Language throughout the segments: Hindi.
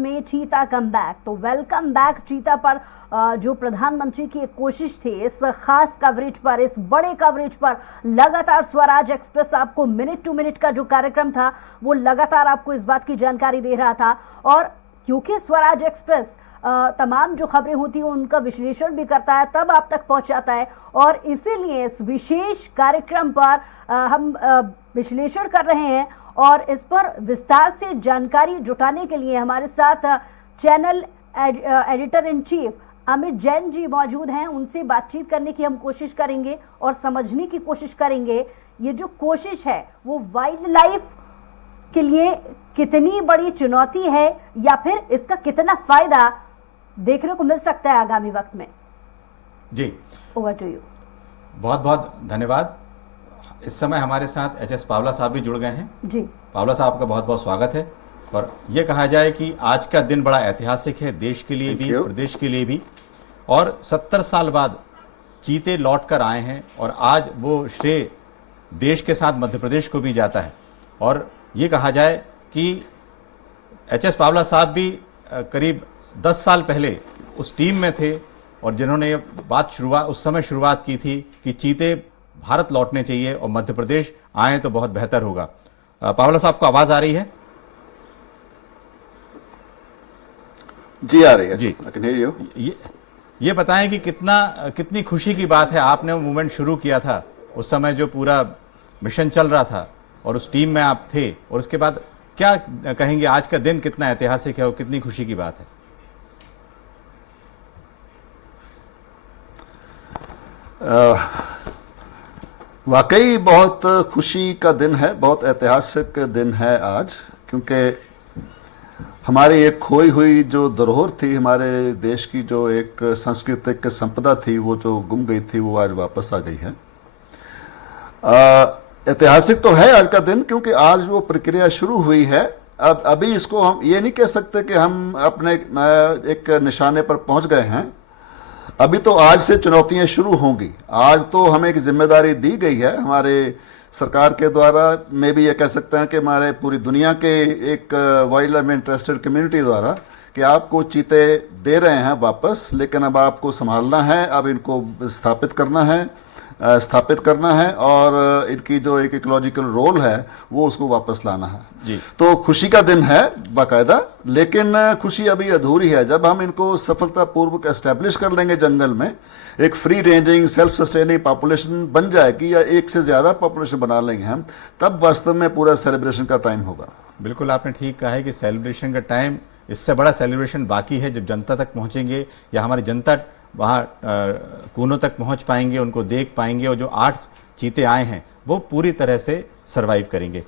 में चीता कम बैक। तो वेलकम बैक चीता पर जो प्रधानमंत्री की एक कोशिश थी, इस खास कवरेज पर, इस बड़े कवरेज पर लगातार स्वराज एक्सप्रेस आपको मिनट टू मिनट का जो कार्यक्रम था वो लगातार आपको इस बात की जानकारी दे रहा था। और क्योंकि स्वराज एक्सप्रेस तमाम जो खबरें होती हैं उनका विश्लेषण भी करता है, तब आप तक पहुंचाता है। और इसीलिए इस विशेष कार्यक्रम पर हम विश्लेषण कर रहे हैं और इस पर विस्तार से जानकारी जुटाने के लिए हमारे साथ channel editor in chief Amit Jain ji मौजूद हैं। उनसे बातचीत करने की हम कोशिश करेंगे और समझने की कोशिश करेंगे ये जो कोशिश है वो वाइल्ड लाइफ के लिए कितनी बड़ी चुनौती है या फिर इसका कितना फायदा देखने को मिल सकता है आगामी वक्त में। जी, ओवर टू यू। बहुत बहुत धन्यवाद। इस समय हमारे साथ एच एस पावला साहब भी जुड़ गए हैं। जी पावला साहब का बहुत बहुत स्वागत है। और ये कहा जाए कि आज का दिन बड़ा ऐतिहासिक है, देश के लिए भी, प्रदेश के लिए भी। और 70 साल बाद चीते लौट कर आए हैं और आज वो श्रेय देश के साथ मध्य प्रदेश को भी जाता है। और ये कहा जाए कि एच एस पावला साहब भी करीब 10 साल पहले उस टीम में थे और जिन्होंने ये बात उस समय शुरुआत की थी कि चीते भारत लौटने चाहिए और मध्य प्रदेश आए तो बहुत बेहतर होगा। पावला साहब को आवाज आ रही है? जी आ रही है जी। I can hear you। ये बताएं कि कितनी खुशी की बात है, आपने वो मूवमेंट शुरू किया था उस समय जो पूरा मिशन चल रहा था और उस टीम में आप थे, और उसके बाद क्या कहेंगे आज का दिन कितना ऐतिहासिक है और कितनी खुशी की बात है? वाकई बहुत खुशी का दिन है, बहुत ऐतिहासिक दिन है आज, क्योंकि हमारी एक खोई हुई जो धरोहर थी, हमारे देश की जो एक सांस्कृतिक संपदा थी, वो जो गुम गई थी, वो आज वापस आ गई है। ऐतिहासिक तो है आज का दिन, क्योंकि आज वो प्रक्रिया शुरू हुई है। अब अभी इसको हम ये नहीं कह सकते कि हम अपने एक निशाने पर पहुंच गए हैं। अभी तो आज से चुनौतियां शुरू होंगी। आज तो हमें एक जिम्मेदारी दी गई है हमारे सरकार के द्वारा, में भी ये कह सकते हैं कि हमारे पूरी दुनिया के एक वाइल्ड लाइफ में इंटरेस्टेड कम्युनिटी द्वारा, कि आपको चीते दे रहे हैं वापस, लेकिन अब आपको संभालना है, अब इनको स्थापित करना है और इनकी जो एक इकोलॉजिकल रोल है वो उसको वापस लाना है। जी। तो खुशी का दिन है बाकायदा, लेकिन खुशी अभी अधूरी है। जब हम इनको सफलतापूर्वक एस्टेब्लिश कर लेंगे जंगल में, एक free ranging self sustaining population बन जाएगी या एक से ज्यादा पॉपुलेशन बना लेंगे हम, तब वास्तव में पूरा सेलिब्रेशन का टाइम होगा। बिल्कुल आपने ठीक कहा है कि सेलिब्रेशन का टाइम, इससे बड़ा सेलिब्रेशन बाकी है जब जनता तक पहुंचेंगे या हमारी जनता वहाँ कोनों तक पहुंच पाएंगे, उनको देख पाएंगे और जो 8 चीते आए हैं वो पूरी तरह से सरवाइव करेंगे।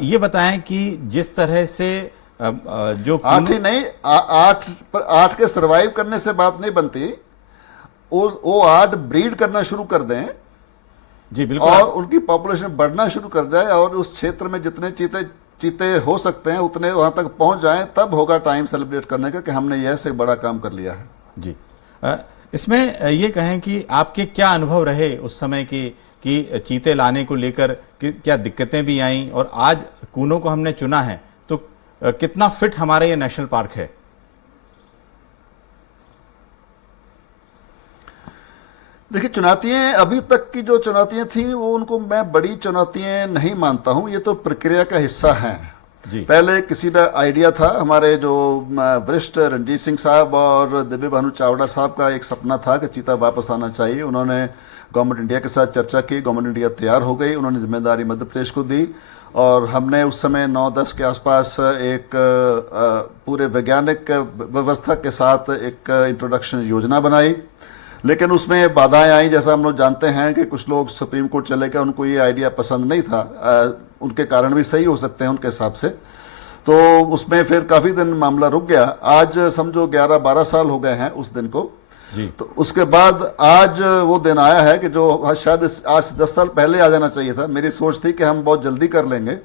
ये बताएं कि जिस तरह से जो 8 ही नहीं, 8 के सरवाइव करने से बात नहीं बनती, वो 8 ब्रीड करना शुरू कर दें। जी बिल्कुल। और उनकी पॉपुलेशन बढ़ना शुरू कर जाए और उस क्षेत्र में जितने चीते हो सकते हैं उतने वहां तक पहुंच जाएं, तब होगा टाइम सेलिब्रेट करने का कि हमने यह से बड़ा काम कर लिया है। जी। इसमें ये कहें कि आपके क्या अनुभव रहे उस समय कि चीते लाने को लेकर क्या दिक्कतें भी आईं, और आज कूनों को हमने चुना है तो कितना फिट हमारा ये नेशनल पार्क है? देखिए, चुनौतियां अभी तक की जो चुनौतियां थी वो उनको मैं बड़ी चुनौतियां नहीं मानता हूं। ये तो प्रक्रिया का हिस्सा है। जी। पहले किसी का आइडिया था, हमारे जो वरिष्ठ रणजीत सिंह साहब और दिव्य भानु चावड़ा साहब का एक सपना था कि चीता वापस आना चाहिए। उन्होंने गवर्नमेंट इंडिया के साथ चर्चा की, गवर्नमेंट इंडिया तैयार हो गई, उन्होंने जिम्मेदारी मध्य प्रदेश को दी और हमने उस समय 9-10 के आसपास एक पूरे वैज्ञानिक व्यवस्था के साथ एक इंट्रोडक्शन योजना बनाई। लेकिन उसमें बाधाएं आई, जैसा हम लोग जानते हैं कि कुछ लोग सुप्रीम कोर्ट चले गए, उनको ये आइडिया पसंद नहीं था। उनके कारण भी सही हो सकते हैं उनके हिसाब से, तो उसमें फिर काफी दिन मामला रुक गया। आज समझो 11-12 साल हो गए हैं उस दिन को। जी। तो उसके बाद आज वो दिन आया है कि जो शायद आज से 10 साल पहले आ जाना चाहिए था। मेरी सोच थी कि हम बहुत जल्दी कर लेंगे,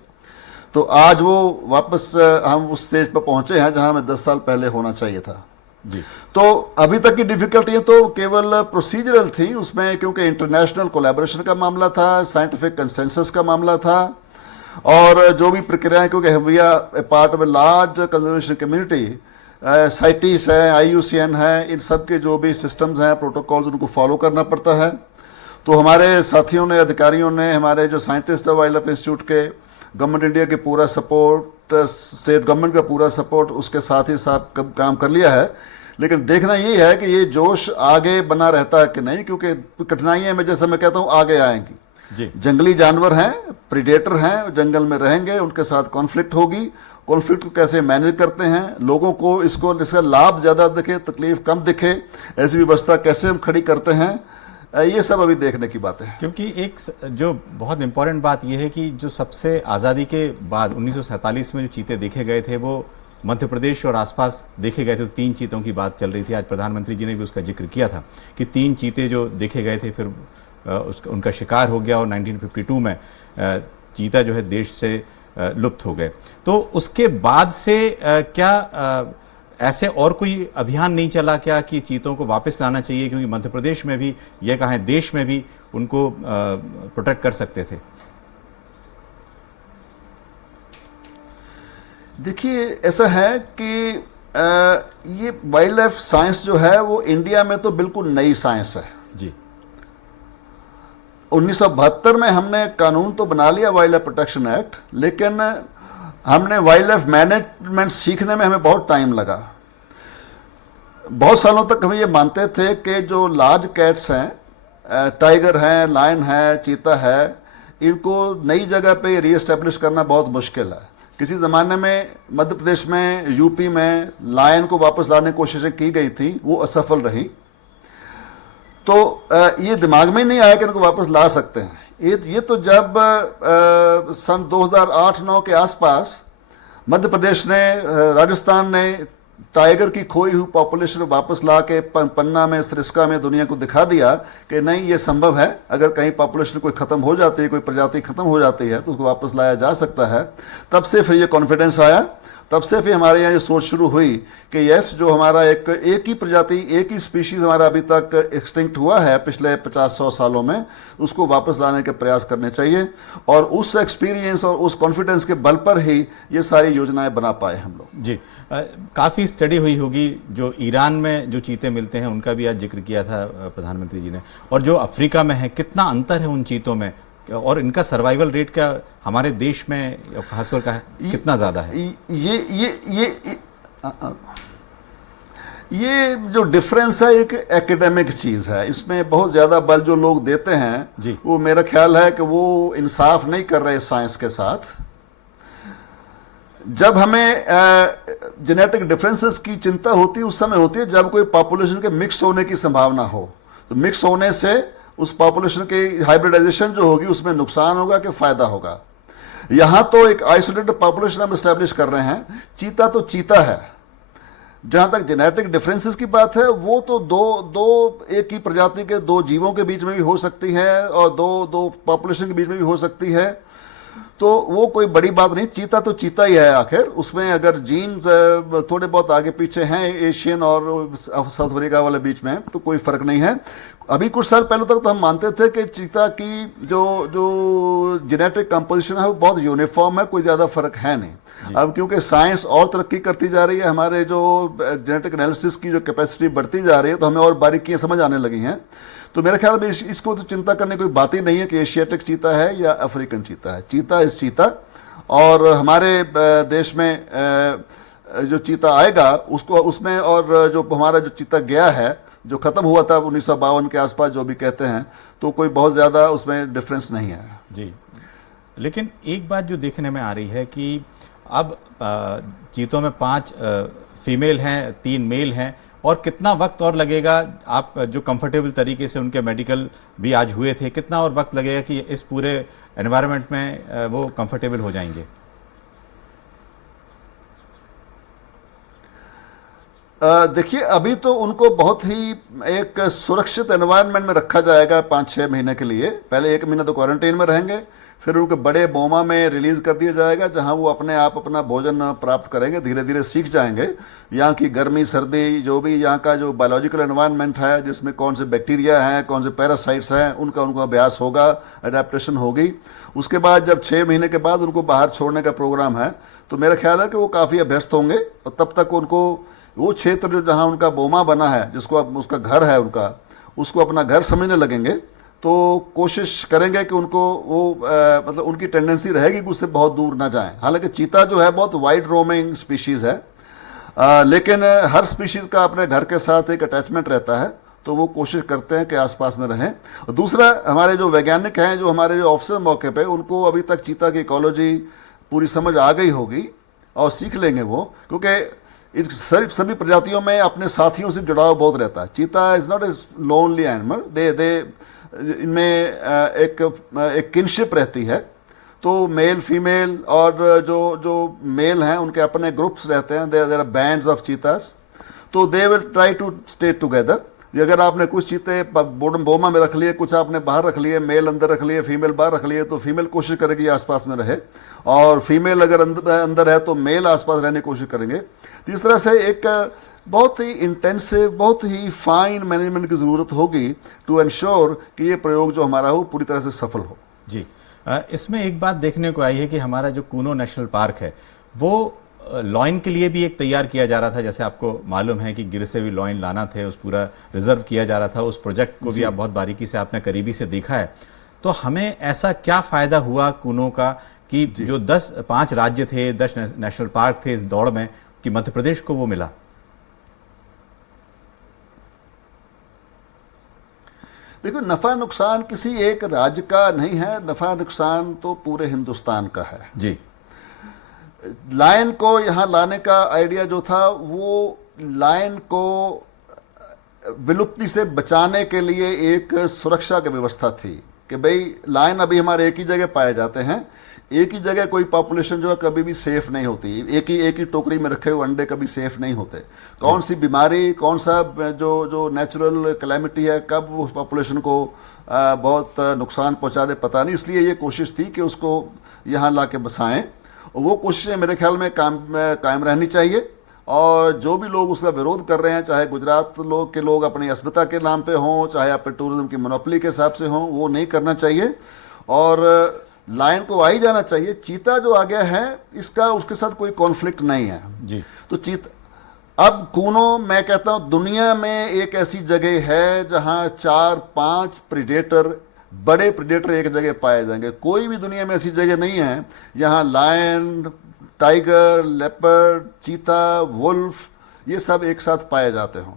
तो आज वो वापस हम उस स्टेज पर पहुंचे हैं जहां हमें 10 साल पहले होना चाहिए था। जी। तो अभी तक की डिफिकल्टियां तो केवल प्रोसीजरल थी उसमें, क्योंकि इंटरनेशनल कोलैबोरेशन का मामला था, साइंटिफिक कंसेंसस का मामला था और जो भी प्रक्रियाएं, क्योंकि we are a part of a large conservation community, CITES है, IUCN है, इन सब के जो भी सिस्टम्स हैं, प्रोटोकॉल्स, उनको फॉलो करना पड़ता है। तो हमारे साथियों ने, अधिकारियों ने, हमारे जो साइंटिस्ट है वाइल्ड लाइफ इंस्टीट्यूट के, गवर्नमेंट इंडिया के पूरा सपोर्ट, स्टेट गवर्नमेंट का पूरा सपोर्ट, उसके साथ ही साथ काम कर लिया है। लेकिन देखना ये है कि ये जोश आगे बना रहता है कि नहीं, क्योंकि कठिनाइयां में, जैसे मैं कहता हूँ, आगे आएंगी जी। जंगली जानवर हैं, प्रीडेटर हैं, जंगल में रहेंगे, उनके साथ कॉन्फ्लिक्ट होगी। कॉन्फ्लिक्ट को कैसे मैनेज करते हैं, लोगों को इसका लाभ ज़्यादा दिखे, तकलीफ कम दिखे, ऐसी व्यवस्था कैसे हम खड़ी करते हैं, ये सब अभी देखने की बात है। क्योंकि एक जो बहुत इंपॉर्टेंट बात यह है कि जो सबसे आज़ादी के बाद 1947 में जो चीते देखे गए थे वो मध्य प्रदेश और आसपास देखे गए थे। तो 3 चीतों की बात चल रही थी, आज प्रधानमंत्री जी ने भी उसका जिक्र किया था कि 3 चीते जो देखे गए थे, फिर उनका शिकार हो गया और 1952 में चीता जो है देश से लुप्त हो गए। तो उसके बाद से क्या ऐसे और कोई अभियान नहीं चला क्या कि चीतों को वापस लाना चाहिए, क्योंकि मध्य प्रदेश में भी, यह कहें देश में भी, उनको प्रोटेक्ट कर सकते थे? देखिए, ऐसा है कि ये वाइल्ड लाइफ साइंस जो है वो इंडिया में तो बिल्कुल नई साइंस है जी। 1972 में हमने कानून तो बना लिया, वाइल्ड लाइफ प्रोटेक्शन एक्ट, लेकिन हमने वाइल्ड लाइफ मैनेजमेंट सीखने में हमें बहुत टाइम लगा। बहुत सालों तक हम ये मानते थे कि जो लार्ज कैट्स हैं, टाइगर हैं, लायन है, चीता है, इनको नई जगह पे रीएस्टेब्लिश करना बहुत मुश्किल है। किसी ज़माने में मध्य प्रदेश में, यूपी में लायन को वापस लाने की कोशिशें की गई थी, वो असफल रही। तो ये दिमाग में नहीं आया कि इनको वापस ला सकते हैं। ये तो जब सन 2008-9 के आसपास मध्य प्रदेश ने, राजस्थान ने टाइगर की खोई हुई पॉपुलेशन वापस ला के पन्ना में, सरिस्का में दुनिया को दिखा दिया कि नहीं, ये संभव है। अगर कहीं पॉपुलेशन कोई खत्म हो जाती है, कोई प्रजाति खत्म हो जाती है, तो उसको वापस लाया जा सकता है। तब से फिर ये कॉन्फिडेंस आया, तब से फिर हमारे यहाँ ये सोच शुरू हुई कि यस, जो हमारा एक ही प्रजाति, एक ही स्पीशीज हमारा अभी तक एक्सटिंक्ट हुआ है पिछले 50-100 सालों में, उसको वापस लाने के प्रयास करने चाहिए। और उस एक्सपीरियंस और उस कॉन्फिडेंस के बल पर ही ये सारी योजनाएं बना पाए हम लोग। जी। काफ़ी स्टडी हुई होगी, जो ईरान में जो चीते मिलते हैं उनका भी आज जिक्र किया था प्रधानमंत्री जी ने, और जो अफ्रीका में है, कितना अंतर है उन चीतों में, और इनका सर्वाइवल रेट क्या हमारे देश में खासकर का है, कितना ज़्यादा है? ये जो डिफरेंस है एक एकेडमिक चीज़ है। इसमें बहुत ज़्यादा बल जो लोग देते हैं, वो मेरा ख्याल है कि वो इंसाफ नहीं कर रहे साइंस के साथ। जब हमें जेनेटिक डिफरेंसेस की चिंता होती है, उस समय होती है जब कोई पॉपुलेशन के मिक्स होने की संभावना हो। तो मिक्स होने से उस पॉपुलेशन की हाइब्रिडाइजेशन जो होगी, उसमें नुकसान होगा कि फायदा होगा। यहां तो एक आइसोलेटेड पॉपुलेशन हम एस्टेब्लिश कर रहे हैं। चीता तो चीता है। जहां तक जेनेटिक डिफरेंसेस की बात है, वो तो दो एक ही प्रजाति के 2 जीवों के बीच में भी हो सकती है, और दो पॉपुलेशन के बीच में भी हो सकती है। तो वो कोई बड़ी बात नहीं। चीता तो चीता ही है आखिर। उसमें अगर जीन्स थोड़े बहुत आगे पीछे हैं एशियन और साउथ अफ्रीका वाले बीच में, तो कोई फर्क नहीं है। अभी कुछ साल पहले तक तो हम मानते थे कि चीता की जो जेनेटिक कंपोजिशन है वो बहुत यूनिफॉर्म है, कोई ज़्यादा फर्क है नहीं। अब क्योंकि साइंस और तरक्की करती जा रही है, हमारे जो जेनेटिक एनालिसिस की जो कैपेसिटी बढ़ती जा रही है, तो हमें और बारीकियां समझ आने लगी हैं। तो मेरे ख्याल में इसको तो चिंता करने की कोई बात ही नहीं है कि एशियाटिक चीता है या अफ्रीकन चीता है। चीता इस चीता, और हमारे देश में जो चीता आएगा उसको, उसमें, और जो हमारा जो चीता गया है, जो खत्म हुआ था 1952 के आसपास, जो भी कहते हैं, तो कोई बहुत ज़्यादा उसमें डिफरेंस नहीं है। जी। लेकिन एक बात जो देखने में आ रही है कि अब चीतों में 5 फीमेल हैं, 3 मेल हैं, और कितना वक्त और लगेगा, आप जो कंफर्टेबल तरीके से उनके मेडिकल भी आज हुए थे, कितना और वक्त लगेगा कि इस पूरे एनवायरनमेंट में वो कंफर्टेबल हो जाएंगे? देखिए, अभी तो उनको बहुत ही एक सुरक्षित एनवायरनमेंट में रखा जाएगा 5-6 महीने के लिए। पहले 1 महीना तो क्वारंटाइन में रहेंगे, फिर उनको बड़े बोमा में रिलीज कर दिया जाएगा, जहां वो अपने आप अपना भोजन प्राप्त करेंगे, धीरे धीरे सीख जाएंगे यहाँ की गर्मी सर्दी, जो भी यहाँ का जो बायोलॉजिकल एनवायरनमेंट है, जिसमें कौन से बैक्टीरिया हैं, कौन से पैरासाइट्स हैं, उनका अभ्यास होगा, अडेप्टेशन होगी। उसके बाद जब 6 महीने के बाद उनको बाहर छोड़ने का प्रोग्राम है, तो मेरा ख्याल है कि वो काफ़ी अभ्यस्त होंगे, और तब तक उनको वो क्षेत्र जो जहाँ उनका बोमा बना है, जिसको अब उसका घर है उनका, उसको अपना घर समझने लगेंगे तो कोशिश करेंगे कि उनको वो मतलब उनकी टेंडेंसी रहेगी कि उससे बहुत दूर ना जाएं। हालांकि चीता जो है बहुत वाइड रोमिंग स्पीशीज है, लेकिन हर स्पीशीज का अपने घर के साथ एक अटैचमेंट रहता है, तो वो कोशिश करते हैं कि आसपास में रहें। और दूसरा, हमारे जो वैज्ञानिक हैं, जो हमारे जो ऑफिसर मौके पे, उनको अभी तक चीता की इकोलॉजी पूरी समझ आ गई होगी और सीख लेंगे वो, क्योंकि सभी प्रजातियों में अपने साथियों से जुड़ाव बहुत रहता है। Cheetah is not a lonely animal, they इनमें एक किनशिप रहती है। तो मेल फीमेल और जो मेल हैं उनके अपने ग्रुप्स रहते हैं, there are bands of cheetahs, तो they will try to stay together. अगर आपने कुछ चीते बोमा में रख लिए, कुछ आपने बाहर रख लिए, मेल अंदर रख लिए, फीमेल बाहर रख लिए, तो फीमेल कोशिश करेगी आसपास में रहे, और फीमेल अगर अंदर है तो मेल आसपास रहने की कोशिश करेंगे। तो इस तरह से एक बहुत ही इंटेंसिव, बहुत ही फाइन मैनेजमेंट की ज़रूरत होगी टू एंश्योर कि ये प्रयोग जो हमारा हो पूरी तरह से सफल हो। जी, इसमें एक बात देखने को आई है कि हमारा जो कूनो नेशनल पार्क है वो लॉइन के लिए भी एक तैयार किया जा रहा था। जैसे आपको मालूम है कि गिर से भी लॉइन लाना थे, उस पूरा रिजर्व किया जा रहा था। उस प्रोजेक्ट को भी आप बहुत बारीकी से आपने करीबी से देखा है। तो हमें ऐसा क्या फायदा हुआ कूनो का कि जो 5 राज्य थे, 10 नेशनल पार्क थे इस दौड़ में, कि मध्य प्रदेश को वो मिला? देखो, नफा नुकसान किसी एक राज्य का नहीं है, नफा नुकसान तो पूरे हिंदुस्तान का है जी। लायन को यहाँ लाने का आइडिया जो था, वो लायन को विलुप्ति से बचाने के लिए एक सुरक्षा की व्यवस्था थी कि भाई लायन अभी हमारे एक ही जगह पाए जाते हैं, एक ही जगह कोई पॉपुलेशन जो है कभी भी सेफ नहीं होती, एक ही टोकरी में रखे हुए अंडे कभी सेफ नहीं होते। कौन सी बीमारी, कौन सा जो नेचुरल कैलेमिटी है, कब उस पॉपुलेशन को बहुत नुकसान पहुंचा दे पता नहीं। इसलिए ये कोशिश थी कि उसको यहाँ ला के बसाएं, और वो कोशिशें मेरे ख्याल में कायम रहनी चाहिए। और जो भी लोग उसका विरोध कर रहे हैं, चाहे गुजरात के लोग अपनी अस्मिता के नाम पे हों, चाहे अपने टूरिज्म की मोनोपोली के हिसाब से हों, वो नहीं करना चाहिए और लायन को आ ही जाना चाहिए। चीता जो आ गया है, इसका उसके साथ कोई कॉन्फ्लिक्ट नहीं है जी। तो अब कूनो, मैं कहता हूं दुनिया में एक ऐसी जगह है जहां 4-5 प्रीडेटर, बड़े प्रीडेटर एक जगह पाए जाएंगे। कोई भी दुनिया में ऐसी जगह नहीं है जहां लायन, टाइगर, लेपर्ड, चीता, वुल्फ, ये सब एक साथ पाए जाते हों।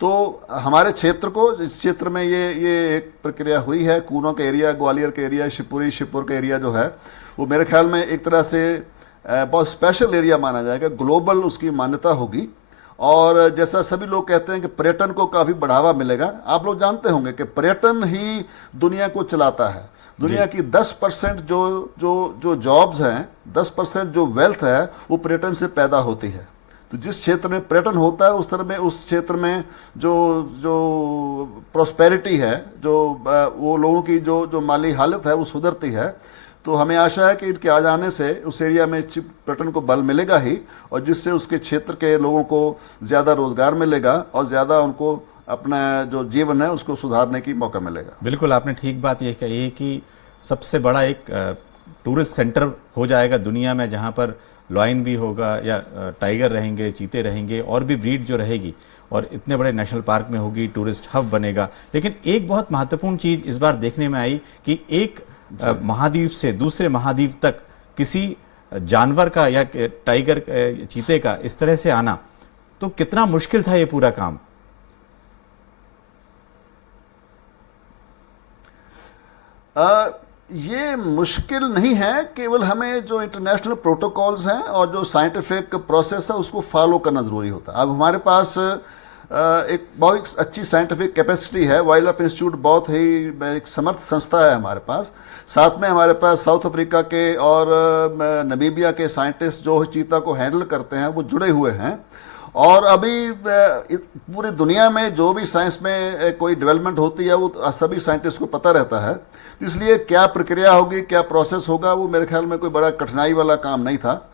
तो हमारे क्षेत्र को, इस क्षेत्र में ये एक प्रक्रिया हुई है। कूनो का एरिया, ग्वालियर का एरिया, शिवपुर का एरिया जो है, वो मेरे ख्याल में एक तरह से बहुत स्पेशल एरिया माना जाएगा, ग्लोबल उसकी मान्यता होगी। और जैसा सभी लोग कहते हैं कि पर्यटन को काफ़ी बढ़ावा मिलेगा। आप लोग जानते होंगे कि पर्यटन ही दुनिया को चलाता है। दुनिया की 10% जो जॉब्स हैं, 10% जो वेल्थ है, वो पर्यटन से पैदा होती है। तो जिस क्षेत्र में पर्यटन होता है, उस तरह में उस क्षेत्र में जो प्रॉस्पेरिटी है, वो लोगों की जो माली हालत है, वो सुधरती है। तो हमें आशा है कि इनके आ जाने से उस एरिया में पर्यटन को बल मिलेगा ही, और जिससे उसके क्षेत्र के लोगों को ज़्यादा रोजगार मिलेगा और ज़्यादा उनको अपना जो जीवन है उसको सुधारने की मौका मिलेगा। बिल्कुल, आपने ठीक बात ये कही है कि सबसे बड़ा एक टूरिस्ट सेंटर हो जाएगा दुनिया में, जहाँ पर लॉयन भी होगा या टाइगर रहेंगे, चीते रहेंगे, और भी ब्रीड जो रहेगी, और इतने बड़े नेशनल पार्क में होगी, टूरिस्ट हब बनेगा। लेकिन एक बहुत महत्वपूर्ण चीज़ इस बार देखने में आई कि एक महाद्वीप से दूसरे महाद्वीप तक किसी जानवर का या टाइगर, चीते का इस तरह से आना, तो कितना मुश्किल था ये पूरा काम। ये मुश्किल नहीं है, केवल हमें जो इंटरनेशनल प्रोटोकॉल्स हैं और जो साइंटिफिक प्रोसेस है उसको फॉलो करना ज़रूरी होता है। अब हमारे पास एक बहुत अच्छी साइंटिफिक कैपेसिटी है। वाइल्ड लाइफ इंस्टीट्यूट बहुत ही एक समर्थ संस्था है हमारे पास। साथ में हमारे पास साउथ अफ्रीका के और नमीबिया के साइंटिस्ट जो चीता को हैंडल करते हैं, वो जुड़े हुए हैं। और अभी पूरी दुनिया में जो भी साइंस में कोई डेवलपमेंट होती है, वो सभी साइंटिस्ट को पता रहता है। इसलिए क्या प्रक्रिया होगी, क्या प्रोसेस होगा, वो मेरे ख्याल में कोई बड़ा कठिनाई वाला काम नहीं था।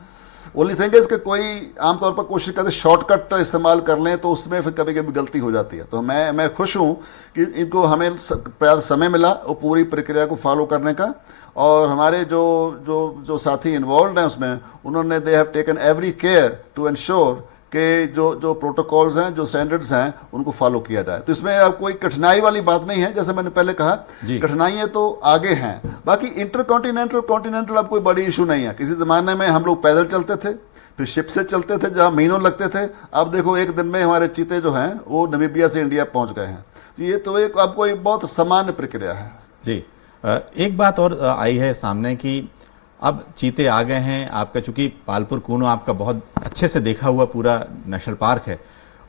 ओनली थिंग इज कि कोई आमतौर पर कोशिश करते शॉर्टकट इस्तेमाल कर लें, तो उसमें फिर कभी कभी गलती हो जाती है। तो मैं खुश हूँ कि इनको हमें समय मिला वो पूरी प्रक्रिया को फॉलो करने का। और हमारे जो साथी इन्वॉल्व हैं उसमें, उन्होंने they have taken every care to ensure कि जो जो प्रोटोकॉल्स हैं, जो स्टैंडर्ड्स हैं, उनको फॉलो किया जाए। तो इसमें अब कोई कठिनाई वाली बात नहीं है। जैसे मैंने पहले कहा, कठिनाइयां तो आगे हैं, बाकी इंटरकॉन्टिनेंटल कॉन्टिनेंटल अब कोई बड़ी इशू नहीं है। किसी जमाने में हम लोग पैदल चलते थे, फिर शिप से चलते थे जहां महीनों लगते थे। अब देखो एक दिन में हमारे चीते जो हैं वो नामीबिया से इंडिया पहुंच गए हैं। ये तो एक अब कोई बहुत सामान्य प्रक्रिया है। जी, एक बात और आई है सामने कि अब चीते आ गए हैं। आपका चूंकि पालपुर कूनो आपका बहुत अच्छे से देखा हुआ पूरा नेशनल पार्क है,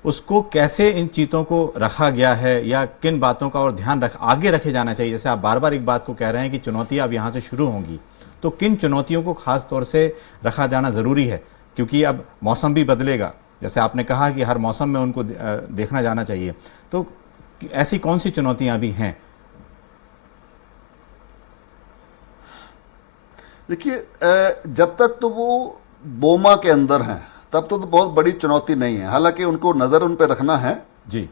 उसको कैसे इन चीतों को रखा गया है या किन बातों का और ध्यान आगे रखे जाना चाहिए? जैसे आप बार बार एक बात को कह रहे हैं कि चुनौतियां अब यहाँ से शुरू होंगी, तो किन चुनौतियों को खास तौर से रखा जाना जरूरी है? क्योंकि अब मौसम भी बदलेगा, जैसे आपने कहा कि हर मौसम में उनको देखना जाना चाहिए, तो ऐसी कौन सी चुनौतियां भी हैं? देखिए, जब तक तो वो बोमा के अंदर हैं तब तो बहुत बड़ी चुनौती नहीं है। हालांकि उनको नज़र उन पर रखना है जी,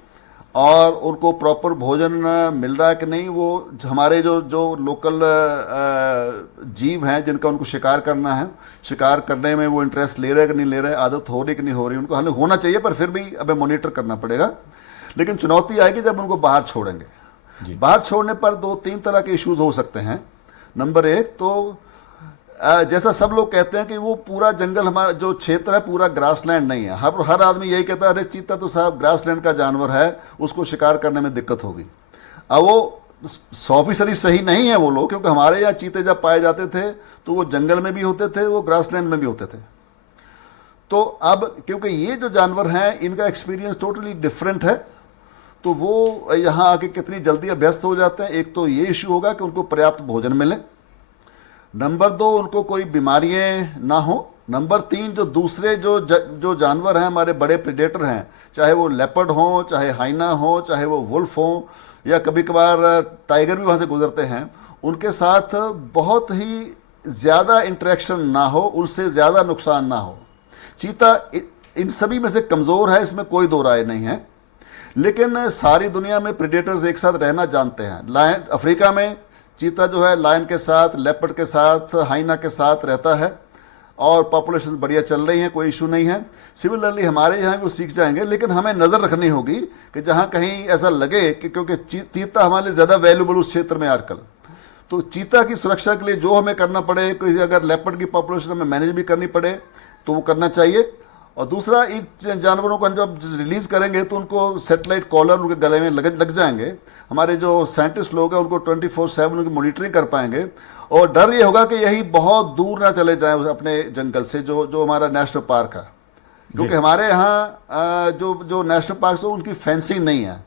और उनको प्रॉपर भोजन मिल रहा है कि नहीं। वो हमारे जो जो लोकल जीव हैं जिनका उनको शिकार करना है, शिकार करने में वो इंटरेस्ट ले रहे हैं कि नहीं ले रहे, आदत हो रही कि नहीं हो रही, उनको हालांकि होना चाहिए, पर फिर भी हमें मॉनिटर करना पड़ेगा। लेकिन चुनौती आएगी जब उनको बाहर छोड़ेंगे। बाहर छोड़ने पर 2-3 तरह के इश्यूज हो सकते हैं। नंबर एक तो जैसा सब लोग कहते हैं कि वो पूरा जंगल, हमारा जो क्षेत्र है पूरा ग्रासलैंड नहीं है। हर आदमी यही कहता है, अरे चीता तो साहब ग्रासलैंड का जानवर है, उसको शिकार करने में दिक्कत होगी। अब वो 100% सही नहीं है वो लोग, क्योंकि हमारे यहाँ चीते जब पाए जाते थे तो वो जंगल में भी होते थे, वो ग्रासलैंड में भी होते थे। तो अब क्योंकि ये जो जानवर हैं इनका एक्सपीरियंस टोटली डिफरेंट है, तो वो यहाँ आके कितनी जल्दी अभ्यस्त हो जाते हैं। एक तो ये इश्यू होगा कि उनको पर्याप्त भोजन मिले। नंबर 2, उनको कोई बीमारियां ना हो। नंबर 3, जो दूसरे जो जानवर हैं, हमारे बड़े प्रेडेटर हैं, चाहे वो लेपर्ड हो, चाहे हाइना हो, चाहे वो वुल्फ हो, या कभी कभार टाइगर भी वहाँ से गुजरते हैं, उनके साथ बहुत ही ज़्यादा इंटरेक्शन ना हो, उनसे ज़्यादा नुकसान ना हो। चीता इन सभी में से कमज़ोर है, इसमें कोई दो राय नहीं है। लेकिन सारी दुनिया में प्रेडेटर्स एक साथ रहना जानते हैं। लायन अफ्रीका में चीता जो है लायन के साथ, लेपर्ड के साथ, हाइना के साथ रहता है और पॉपुलेशन बढ़िया चल रही है, कोई इशू नहीं है। सिमिलरली हमारे यहाँ भी वो सीख जाएंगे, लेकिन हमें नज़र रखनी होगी कि जहाँ कहीं ऐसा लगे कि, क्योंकि चीता हमारे लिए ज़्यादा वैल्यूबल उस क्षेत्र में आजकल, तो चीता की सुरक्षा के लिए जो हमें करना पड़े, कोई अगर लेपर्ड की पॉपुलेशन हमें मैनेज भी करनी पड़े तो वो करना चाहिए। और दूसरा, इन जानवरों को जब रिलीज करेंगे तो उनको सैटेलाइट कॉलर उनके गले में लग जाएंगे। हमारे जो साइंटिस्ट लोग हैं उनको 24/7 उनकी मॉनिटरिंग कर पाएंगे। और डर ये होगा कि यही बहुत दूर ना चले जाएं अपने जंगल से, जो हमारा नेशनल पार्क है। क्योंकि हमारे यहाँ जो नेशनल पार्क है उनकी फेंसिंग नहीं है।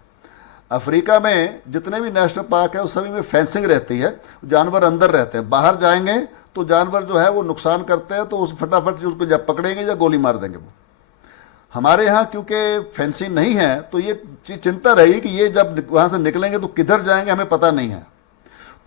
अफ्रीका में जितने भी नेशनल पार्क है उस सभी में फेंसिंग रहती है, जानवर अंदर रहते हैं। बाहर जाएंगे तो जानवर जो है वो नुकसान करते हैं, तो उस फटाफट उसको जब पकड़ेंगे या गोली मार देंगे वो। हमारे यहाँ क्योंकि फेंसिंग नहीं है तो ये चिंता रही कि ये जब वहाँ से निकलेंगे तो किधर जाएंगे हमें पता नहीं है।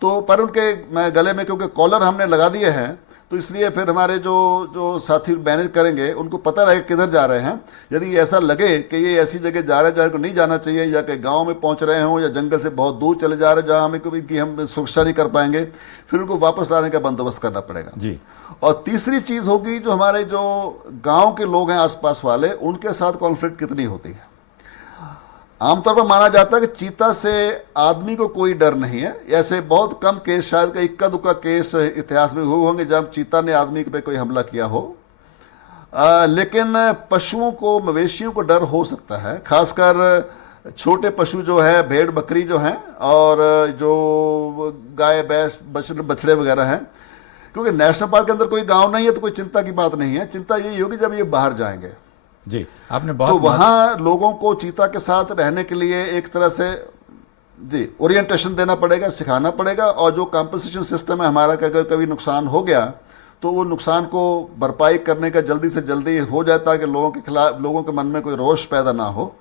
तो पर उनके गले में क्योंकि कॉलर हमने लगा दिए हैं, तो इसलिए फिर हमारे जो साथी मैनेज करेंगे उनको पता रहे किधर जा रहे हैं। यदि ऐसा लगे कि ये ऐसी जगह जा रहे हैं जहाँ को नहीं जाना चाहिए, या कि गांव में पहुंच रहे हों, या जंगल से बहुत दूर चले जा रहे हैं जहाँ हमें कभी हम सुरक्षा नहीं कर पाएंगे, फिर उनको वापस लाने का बंदोबस्त करना पड़ेगा जी। और तीसरी चीज़ होगी, जो हमारे जो गाँव के लोग हैं आसपास वाले, उनके साथ कॉन्फ्लिक्ट कितनी होती है। आमतौर पर माना जाता है कि चीता से आदमी को कोई डर नहीं है। ऐसे बहुत कम केस, शायद का इक्का दुक्का केस इतिहास में हुए होंगे जब चीता ने आदमी पे कोई हमला किया हो। लेकिन पशुओं को, मवेशियों को डर हो सकता है, खासकर छोटे पशु जो है, भेड़ बकरी जो हैं, और जो गाय भैंस बछड़े वगैरह हैं। क्योंकि नेशनल पार्क के अंदर कोई गांव नहीं है तो कोई चिंता की बात नहीं है। चिंता यही होगी जब ये बाहर जाएंगे जी। आपने बहुत, तो वहाँ लोगों को चीता के साथ रहने के लिए एक तरह से जी ओरिएंटेशन देना पड़ेगा, सिखाना पड़ेगा। और जो कॉम्पनसेशन सिस्टम है हमारा, कि अगर कभी नुकसान हो गया तो वो नुकसान को भरपाई करने का जल्दी से जल्दी हो जाए, ताकि लोगों के खिलाफ, लोगों के मन में कोई रोष पैदा ना हो।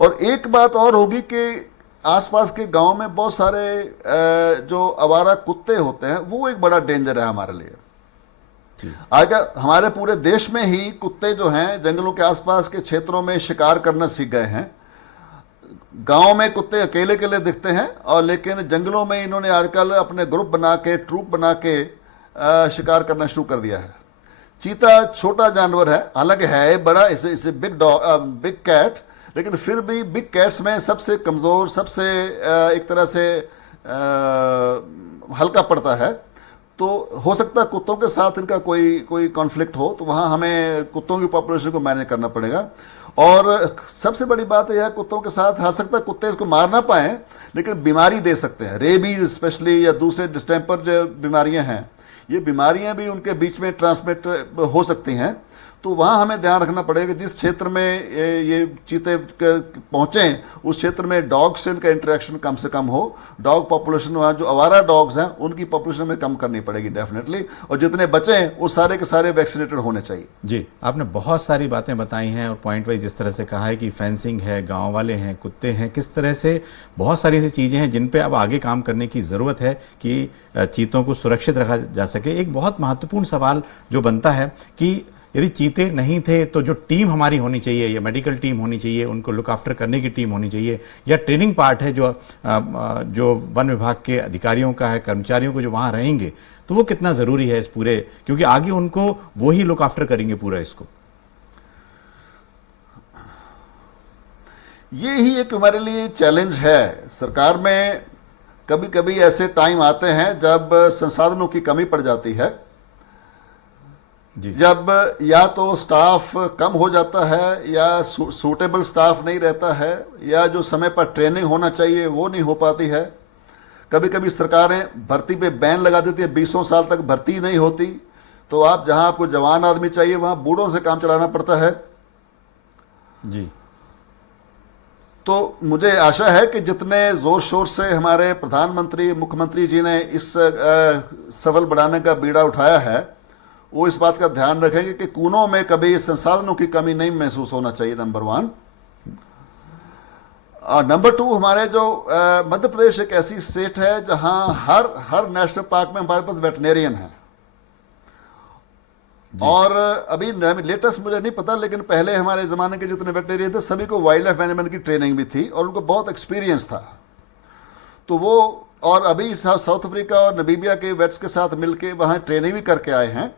और एक बात और होगी कि आसपास के गांव में बहुत सारे जो आवारा कुत्ते होते हैं, वो एक बड़ा डेंजर है हमारे लिए। आज हमारे पूरे देश में ही कुत्ते जो हैं जंगलों के आसपास के क्षेत्रों में शिकार करना सीख गए हैं। गांव में कुत्ते अकेले अकेले दिखते हैं, और लेकिन जंगलों में इन्होंने आजकल अपने ग्रुप बना के, ट्रूप बना के शिकार करना शुरू कर दिया है। चीता छोटा जानवर है, हालांकि है बड़ा, इसे बिग कैट, लेकिन फिर भी बिग कैट्स में सबसे कमजोर, सबसे एक तरह से हल्का पड़ता है। तो हो सकता है कुत्तों के साथ इनका कोई कॉन्फ्लिक्ट हो, तो वहां हमें कुत्तों की पॉपुलेशन को मैनेज करना पड़ेगा। और सबसे बड़ी बात यह है, कुत्तों के साथ हो सकता है कुत्ते इसको मार ना पाए, लेकिन बीमारी दे सकते हैं, रेबीज स्पेशली या दूसरे डिस्टेम्पर जो बीमारियां हैं, ये बीमारियां भी उनके बीच में ट्रांसमिट हो सकती हैं। तो वहां हमें ध्यान रखना पड़ेगा जिस क्षेत्र में ये चीते पहुंचे उस क्षेत्र में डॉग से इनका इंटरेक्शन कम से कम हो। डॉग पॉपुलेशन वहाँ जो आवारा डॉग्स हैं उनकी पॉपुलेशन में कम करनी पड़ेगी डेफिनेटली, और जितने बचे वो सारे के सारे वैक्सीनेटेड होने चाहिए। जी, आपने बहुत सारी बातें बताई हैं और पॉइंट वाइज जिस तरह से कहा है कि फेंसिंग है, गांव वाले हैं, कुत्ते हैं, किस तरह से बहुत सारी ऐसी चीज़ें हैं जिन पे अब आगे काम करने की ज़रूरत है कि चीतों को सुरक्षित रखा जा सके। एक बहुत महत्वपूर्ण सवाल जो बनता है कि यदि चीते नहीं थे तो जो टीम हमारी होनी चाहिए, या मेडिकल टीम होनी चाहिए, उनको लुक आफ्टर करने की टीम होनी चाहिए, या ट्रेनिंग पार्ट है जो वन विभाग के अधिकारियों का है, कर्मचारियों को जो वहाँ रहेंगे, तो वो कितना ज़रूरी है इस पूरे, क्योंकि आगे उनको वो ही लुक आफ्टर करेंगे पूरा इसको। ये ही एक हमारे लिए चैलेंज है। सरकार में कभी कभी ऐसे टाइम आते हैं जब संसाधनों की कमी पड़ जाती है, जब या तो स्टाफ कम हो जाता है या सूटेबल स्टाफ नहीं रहता है, या जो समय पर ट्रेनिंग होना चाहिए वो नहीं हो पाती है। कभी कभी सरकारें भर्ती पे बैन लगा देती है, 20 साल तक भर्ती नहीं होती, तो आप जहां आपको जवान आदमी चाहिए वहां बूढ़ों से काम चलाना पड़ता है। जी, तो मुझे आशा है कि जितने जोर शोर से हमारे प्रधानमंत्री, मुख्यमंत्री जी ने इस सवाल बढ़ाने का बीड़ा उठाया है, वो इस बात का ध्यान रखेंगे कि कूनों में कभी संसाधनों की कमी नहीं महसूस होना चाहिए, नंबर 1। और नंबर 2, हमारे जो मध्य प्रदेश एक ऐसी स्टेट है जहां हर नेशनल पार्क में हमारे पास वेटनेरियन है। और अभी लेटेस्ट मुझे नहीं पता, लेकिन पहले हमारे जमाने के जितने वेटनेरियन थे सभी को वाइल्ड लाइफ मैनेजमेंट की ट्रेनिंग भी थी और उनको बहुत एक्सपीरियंस था। तो वो, और अभी साउथ अफ्रीका और नमीबिया के वेट्स के साथ मिलके वहां ट्रेनिंग भी करके आए हैं,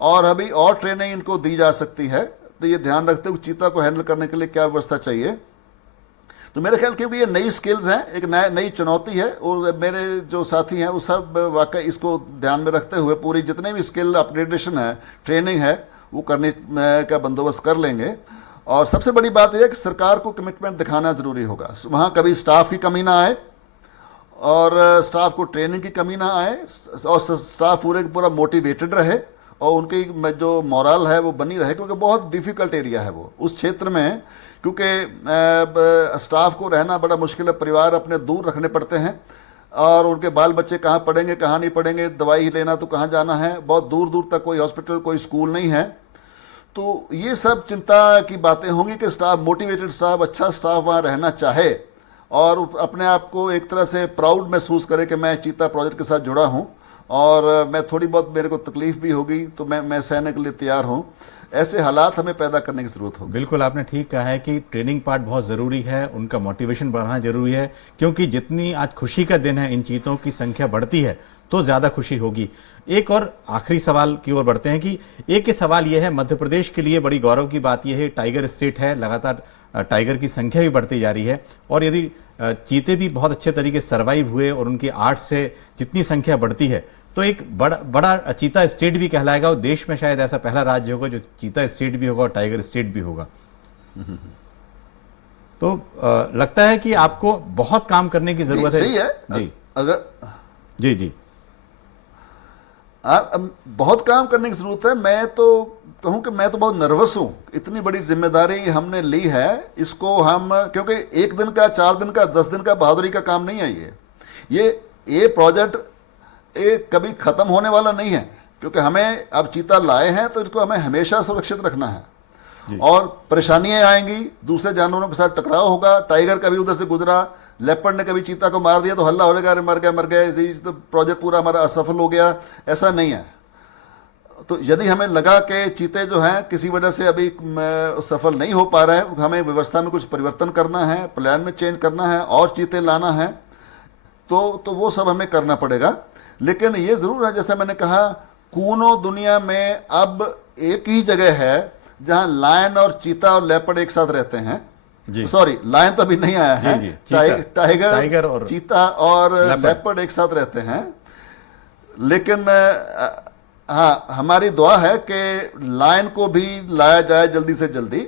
और अभी और ट्रेनिंग इनको दी जा सकती है। तो ये ध्यान रखते हुए चीता को हैंडल करने के लिए क्या व्यवस्था चाहिए। तो मेरे ख्याल क्योंकि ये नई स्किल्स हैं, एक नई चुनौती है, और मेरे जो साथी हैं वो सब वाकई इसको ध्यान में रखते हुए पूरी जितने भी स्किल अपग्रेडेशन है, ट्रेनिंग है, वो करने का बंदोबस्त कर लेंगे। और सबसे बड़ी बात यह है कि सरकार को कमिटमेंट दिखाना जरूरी होगा। वहाँ कभी स्टाफ की कमी ना आए, और स्टाफ को ट्रेनिंग की कमी ना आए, और स्टाफ पूरा मोटिवेटेड रहे, और उनकी जो मोरल है वो बनी रहे, क्योंकि बहुत डिफिकल्ट एरिया है वो उस क्षेत्र में, क्योंकि स्टाफ को रहना बड़ा मुश्किल है, परिवार अपने दूर रखने पड़ते हैं, और उनके बाल बच्चे कहाँ पढ़ेंगे कहाँ नहीं पढ़ेंगे, दवाई लेना तो कहाँ जाना है, बहुत दूर दूर तक कोई हॉस्पिटल कोई स्कूल नहीं है। तो ये सब चिंता की बातें होंगी कि स्टाफ, मोटिवेटेड स्टाफ, अच्छा स्टाफ वहाँ रहना चाहे और अपने आप को एक तरह से प्राउड महसूस करे कि मैं चीता प्रोजेक्ट के साथ जुड़ा हूँ, और मैं थोड़ी बहुत मेरे को तकलीफ भी होगी तो मैं सहने के लिए तैयार हूँ। ऐसे हालात हमें पैदा करने की जरूरत होगी। बिल्कुल, आपने ठीक कहा है कि ट्रेनिंग पार्ट बहुत ज़रूरी है, उनका मोटिवेशन बढ़ाना जरूरी है, क्योंकि जितनी आज खुशी का दिन है, इन चीतों की संख्या बढ़ती है तो ज़्यादा खुशी होगी। एक और आखिरी सवाल की ओर बढ़ते हैं कि एक ही सवाल यह है, मध्य प्रदेश के लिए बड़ी गौरव की बात यह है, टाइगर स्टेट है, लगातार टाइगर की संख्या भी बढ़ती जा रही है, और यदि चीते भी बहुत अच्छे तरीके से सर्वाइव हुए और उनकी 8 से जितनी संख्या बढ़ती है तो एक बड़ा चीता स्टेट भी कहलाएगा, और देश में शायद ऐसा पहला राज्य होगा जो चीता स्टेट भी होगा और टाइगर स्टेट भी होगा। तो लगता है कि आपको बहुत काम करने की जरूरत है। सही है जी, अगर जी बहुत काम करने की जरूरत है। मैं तो कहूं कि मैं तो बहुत नर्वस हूं, इतनी बड़ी जिम्मेदारी हमने ली है, इसको हम, क्योंकि 1 दिन का, 4 दिन का, 10 दिन का बहादुरी का काम नहीं है ये प्रोजेक्ट कभी खत्म होने वाला नहीं है, क्योंकि हमें अब चीता लाए हैं तो इसको हमें हमेशा सुरक्षित रखना है। और परेशानियां आएंगी, दूसरे जानवरों के साथ टकराव होगा, टाइगर कभी उधर से गुजरा, लेपर्ड ने कभी चीता को मार दिया तो हल्ला हो जाएगा, अरे मर गया, तो प्रोजेक्ट पूरा हमारा असफल हो गया। ऐसा नहीं है। तो यदि हमें लगा कि चीते जो हैं किसी वजह से अभी सफल नहीं हो पा रहे हैं, हमें व्यवस्था में कुछ परिवर्तन करना है, प्लान में चेंज करना है और चीते लाना है, तो वो सब हमें करना पड़ेगा। लेकिन ये जरूर है, जैसे मैंने कहा, कूनो दुनिया में अब एक ही जगह है जहां लायन और चीता और लेपर्ड एक साथ रहते हैं। जी। सॉरी, लायन तो अभी नहीं आया है। जी, टाइगर और चीता और लेपर्ड एक साथ रहते हैं। लेकिन हाँ, हमारी दुआ है कि लायन को भी लाया जाए जल्दी से जल्दी।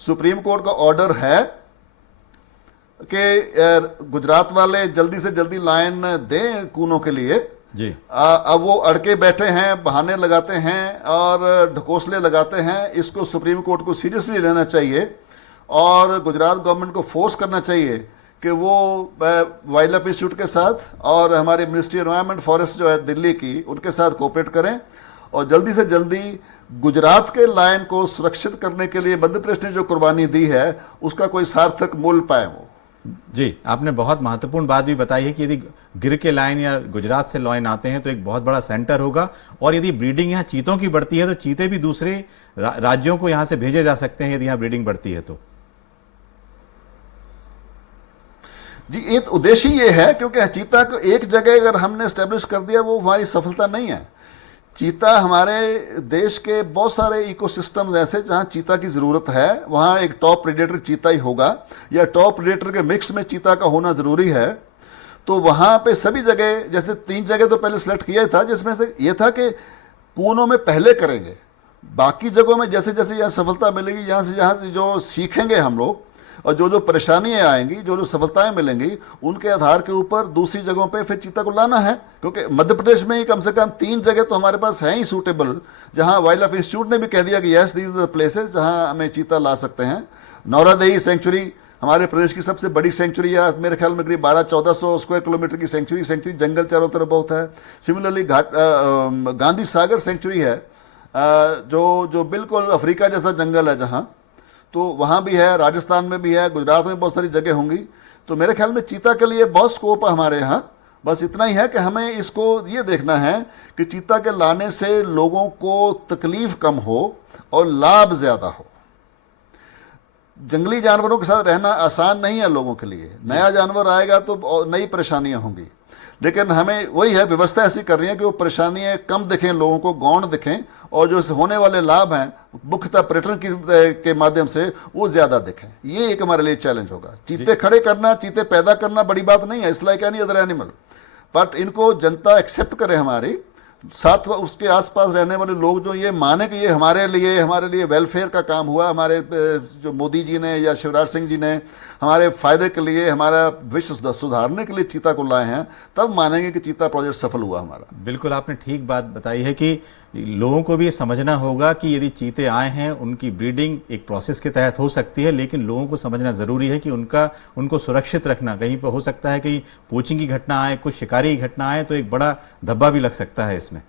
सुप्रीम कोर्ट का ऑर्डर है कि गुजरात वाले जल्दी से जल्दी लायन दें कूनों के लिए। जी। अब वो अड़के बैठे हैं, बहाने लगाते हैं और ढकोसले लगाते हैं। इसको सुप्रीम कोर्ट को सीरियसली लेना चाहिए और गुजरात गवर्नमेंट को फोर्स करना चाहिए कि वो वाइल्ड लाइफ इंस्टीट्यूट के साथ और हमारी मिनिस्ट्री एनवायरनमेंट फॉरेस्ट जो है दिल्ली की, उनके साथ कोऑपरेट करें और जल्दी से जल्दी गुजरात के लायन को सुरक्षित करने के लिए मध्य प्रदेश ने जो कुर्बानी दी है उसका कोई सार्थक मूल्य पाए वो। जी, आपने बहुत महत्वपूर्ण बात भी बताई है कि यदि गिर के लायन या गुजरात से लायन आते हैं तो एक बहुत बड़ा सेंटर होगा और यदि ब्रीडिंग यहाँ चीतों की बढ़ती है तो चीते भी दूसरे राज्यों को यहाँ से भेजे जा सकते हैं यदि यहाँ ब्रीडिंग बढ़ती है तो। जी, ये उद्देश्य ये है क्योंकि चीता को एक जगह अगर हमने एस्टेब्लिश कर दिया वो हमारी सफलता नहीं है। चीता हमारे देश के बहुत सारे इकोसिस्टम्स ऐसे जहां चीता की जरूरत है वहां एक टॉप प्रेडेटर चीता ही होगा या टॉप प्रेडेटर के मिक्स में चीता का होना जरूरी है। तो वहां पे सभी जगह, जैसे 3 जगह तो पहले सिलेक्ट किया था जिसमें से ये था कि कूनों में पहले करेंगे, बाकी जगहों में जैसे जैसे यहाँ सफलता मिलेगी यहाँ से जो सीखेंगे हम लोग और जो जो परेशानियां आएंगी, जो जो सफलताएं मिलेंगी, उनके आधार के ऊपर दूसरी जगहों पे फिर चीता को लाना है। क्योंकि मध्य प्रदेश में ही कम से कम 3 जगह तो हमारे पास हैं ही सूटेबल, जहां वाइल्ड लाइफ इंस्टीट्यूट ने भी कह दिया कि yes these are the places जहां हमें चीता ला सकते हैं। नौरादेही सेंचुरी हमारे प्रदेश की सबसे बड़ी सेंचुरी है, मेरे ख्याल में करीब 1200-1400 स्क्वायर किलोमीटर की सेंचुरी, जंगल चारों तरफ बहुत है। सिमिलरली गांधी सागर सेंचुरी है जो बिल्कुल अफ्रीका जैसा जंगल है जहां, तो वहां भी है, राजस्थान में भी है, गुजरात में बहुत सारी जगह होंगी। तो मेरे ख्याल में चीता के लिए बहुत स्कोप है हमारे यहाँ। बस इतना ही है कि हमें इसको ये देखना है कि चीता के लाने से लोगों को तकलीफ कम हो और लाभ ज्यादा हो। जंगली जानवरों के साथ रहना आसान नहीं है लोगों के लिए। नया जानवर आएगा तो नई परेशानियां होंगी, लेकिन हमें वही है, व्यवस्था ऐसी कर रही है कि वो परेशानियां कम दिखें लोगों को, गौण दिखें और जो होने वाले लाभ हैं मुख्यतः पर्यटन के माध्यम से वो ज्यादा दिखें। ये एक हमारे लिए चैलेंज होगा। चीते खड़े करना, चीते पैदा करना बड़ी बात नहीं है, it's like any other animal, but इनको जनता एक्सेप्ट करे हमारी, साथ उसके आसपास रहने वाले लोग जो ये माने कि ये हमारे लिए वेलफेयर का काम हुआ, हमारे जो मोदी जी ने या शिवराज सिंह जी ने हमारे फायदे के लिए, हमारा विश्व सुधारने के लिए चीता को लाए हैं, तब मानेंगे कि चीता प्रोजेक्ट सफल हुआ हमारा। बिल्कुल, आपने ठीक बात बताई है कि लोगों को भी ये समझना होगा कि यदि चीते आए हैं उनकी ब्रीडिंग एक प्रोसेस के तहत हो सकती है, लेकिन लोगों को समझना जरूरी है कि उनको सुरक्षित रखना। कहीं पर हो सकता है कि पोचिंग की घटना आए, कुछ शिकारी की घटना आए तो एक बड़ा धब्बा भी लग सकता है इसमें।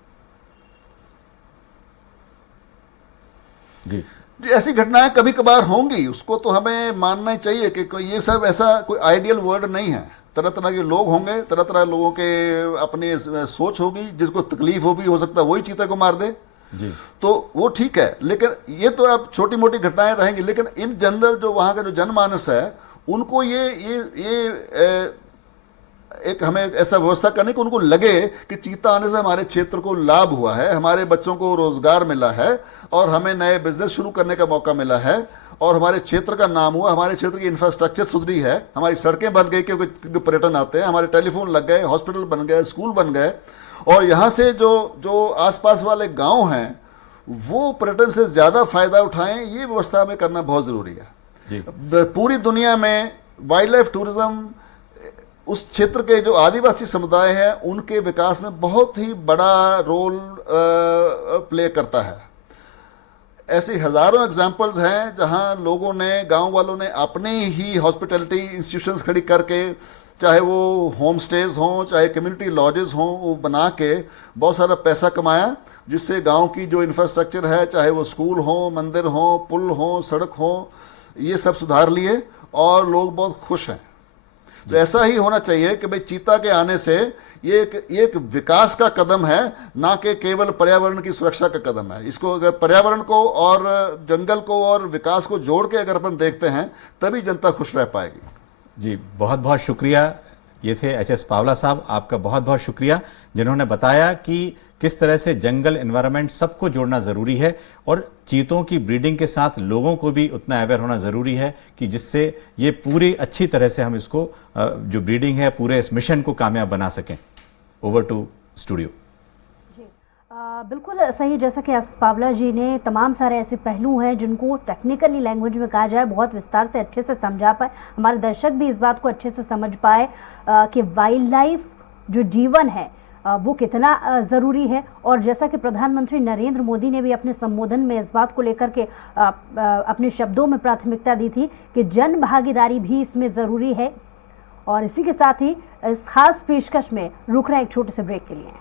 जी, ऐसी घटनाएं कभी कभार होंगी, उसको तो हमें मानना ही चाहिए कि ये सब ऐसा कोई आइडियल वर्ड नहीं है। तरह तरह के लोग होंगे, तरह तरह लोगों के अपनी सोच होगी, जिसको तकलीफ हो सकता है वही चीता को मार दे जी। तो वो ठीक है, लेकिन ये तो अब छोटी मोटी घटनाएं रहेंगी, लेकिन इन जनरल जो वहां का जो जनमानस है उनको ये एक हमें ऐसा व्यवस्था करने कि उनको लगे कि चीता आने से हमारे क्षेत्र को लाभ हुआ है, हमारे बच्चों को रोजगार मिला है और हमें नए बिजनेस शुरू करने का मौका मिला है और हमारे क्षेत्र का नाम हुआ, हमारे क्षेत्र की इंफ्रास्ट्रक्चर सुधरी है, हमारी सड़कें बन गई क्योंकि पर्यटन आते हैं, हमारे टेलीफोन लग गए, हॉस्पिटल बन गए, स्कूल बन गए और यहाँ से जो आसपास वाले गांव हैं वो पर्यटन से ज्यादा फायदा उठाएं। ये व्यवस्था हमें करना बहुत जरूरी है जी। पूरी दुनिया में वाइल्ड लाइफ टूरिज्म उस क्षेत्र के जो आदिवासी समुदाय है उनके विकास में बहुत ही बड़ा रोल प्ले करता है। ऐसे हजारों एग्जाम्पल्स हैं जहां लोगों ने, गांव वालों ने अपने ही हॉस्पिटैलिटी इंस्टीट्यूशंस खड़ी करके, चाहे वो होम स्टेज हों, चाहे कम्युनिटी लॉजेस हों, वो बना के बहुत सारा पैसा कमाया, जिससे गांव की जो इंफ्रास्ट्रक्चर है, चाहे वो स्कूल हो, मंदिर हो, पुल हो, सड़क हो, ये सब सुधार लिए और लोग बहुत खुश हैं। तो ऐसा ही होना चाहिए कि भाई चीता के आने से ये एक विकास का कदम है, ना कि केवल पर्यावरण की सुरक्षा का कदम है। इसको अगर पर्यावरण को और जंगल को और विकास को जोड़ के अगर अपन देखते हैं तभी जनता खुश रह पाएगी। जी, बहुत बहुत शुक्रिया। ये थे एच.एस. पावला साहब, आपका बहुत बहुत शुक्रिया जिन्होंने बताया कि किस तरह से जंगल, एनवायरनमेंट सबको जोड़ना ज़रूरी है और चीतों की ब्रीडिंग के साथ लोगों को भी उतना अवेयर होना ज़रूरी है कि जिससे ये पूरी अच्छी तरह से हम इसको जो ब्रीडिंग है पूरे इस मिशन को कामयाब बना सकें। Over to studio. बिल्कुल सही, जैसा कि पावला जी ने तमाम सारे ऐसे पहलू हैं जिनको टेक्निकली लैंग्वेज में कहा जाए, बहुत विस्तार से अच्छे से समझा पाए, हमारे दर्शक भी इस बात को अच्छे से समझ पाए कि वाइल्ड लाइफ जो जीवन है वो कितना ज़रूरी है। और जैसा कि प्रधानमंत्री नरेंद्र मोदी ने भी अपने संबोधन में इस बात को लेकर के अपने शब्दों में प्राथमिकता दी थी कि जन भागीदारी भी इसमें ज़रूरी है। और इसी के साथ ही इस खास पेशकश में रुक रहे हैं एक छोटे से ब्रेक के लिए।